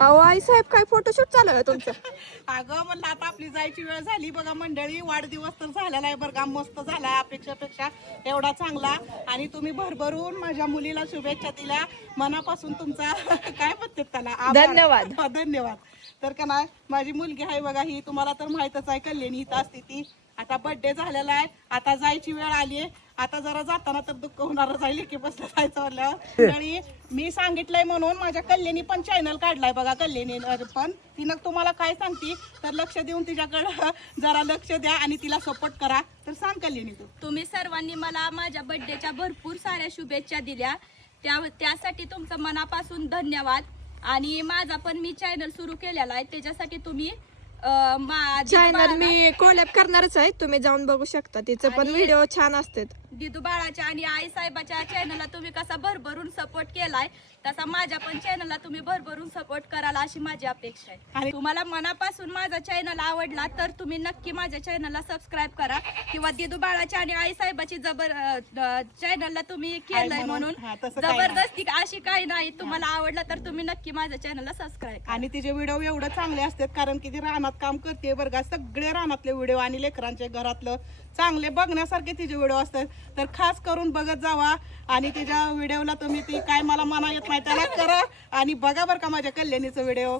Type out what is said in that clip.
अहो आई साहेब काय फोटोशूट चालू आहे तुमचं? अगं म्हणलं आता आपली जायची वेळ झाली बघा मंडळी. वाढदिवस तर झालेला आहे बरं का, मस्त झाला अपेक्षापेक्षा एवढा चांगला. आणि तुम्ही भरभरून माझ्या मुलीला शुभेच्छा दिल्या, मनापासून तुमचा काय म्हणतात त्याला आभार. धन्यवाद. धन्यवाद. तर का नाही माझी मुलगी आहे बघा ही, तुम्हाला तर माहितच आहे, कल्याणी इथं असते ती. आता बर्थडे झालेला आहे, आता जायची वेळ आली आहे. आता जरा जाताना तर दुःख होणारच आहे, लेकी बसलं जायचं म्हणल्यावर. आणि मी सांगितलंय म्हणून माझ्या कल्याणी पण चॅनल काढलाय बघा. कल्याणी पण तिनं तुम्हाला काय सांगते तर लक्ष देऊन तिच्याकडं जरा लक्ष द्या आणि तिला सपोर्ट करा. तर सांग कल्याणी तू. तुम्ही सर्वांनी मला माझ्या बर्थडेच्या भरपूर साऱ्या शुभेच्छा दिल्या, त्यासाठी तुमचं मनापासून धन्यवाद. आणि माझा पण मी चॅनल सुरू केलेला आहे, त्याच्यासाठी तुम्ही चॅनल मी कोलॅब करणारच आहे, तुम्ही जाऊन बघू शकता. तिचं पण व्हिडिओ छान असतात. दिदू बाळाच्या आणि आई साहेबाच्या चॅनलला तुम्ही कसा भरभरून सपोर्ट केलाय, तसा माझ्या पण चॅनलला तुम्ही भरभरून सपोर्ट कराल अशी माझी अपेक्षा आहे. आणि तुम्हाला मनापासून माझा चॅनल आवडला तर तुम्ही नक्की माझ्या चॅनलला सबस्क्राईब करा, किंवा दिदू बाळाच्या आणि आई साहेबाची चॅनलला तुम्ही केलंय म्हणून जबरदस्ती अशी काही नाही. तुम्हाला आवडला तर तुम्ही नक्की माझ्या चॅनलला सबस्क्राईब करा. आणि तिचे व्हिडिओ एवढं चांगले असतात कारण की ती रानात काम करते बरं का. सगळे रानातले व्हिडिओ आणि लेकरांचे घरातलं चांगले बघण्यासारखे तिचे व्हिडिओ असतात. तर खास करून बघत जावा. आणि तिच्या व्हिडिओला तुम्ही ती काय मला म्हणा येत नाही त्याला करा आणि बघा बरं का माझ्या कल्याणीचं व्हिडिओ.